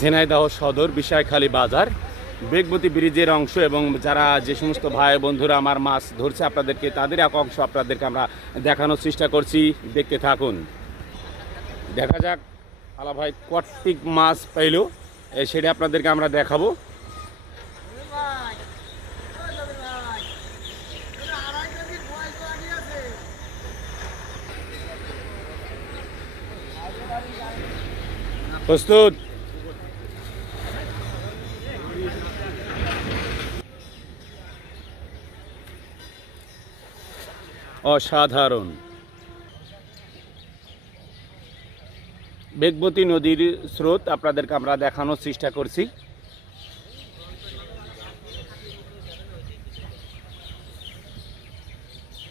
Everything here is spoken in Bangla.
ঝিনাইদহ সদর বিষয়খালী বাজার বেগবতী ব্রিজের অংশ, এবং যারা যে সমস্ত ভাই বন্ধুরা আমার মাছ ধরছে আপনাদেরকে তাদের এক অংশ আপনাদেরকে আমরা দেখানোর চেষ্টা করছি। দেখতে থাকুন, দেখা যাক আলা ভাই কর্তিক মাছ পাইল সেটা আপনাদেরকে আমরা দেখাবো। প্রস্তুত? অসাধারণ। বেগবতী নদীর স্রোত আপনাদেরকে আমরা দেখানোর চেষ্টা করছি।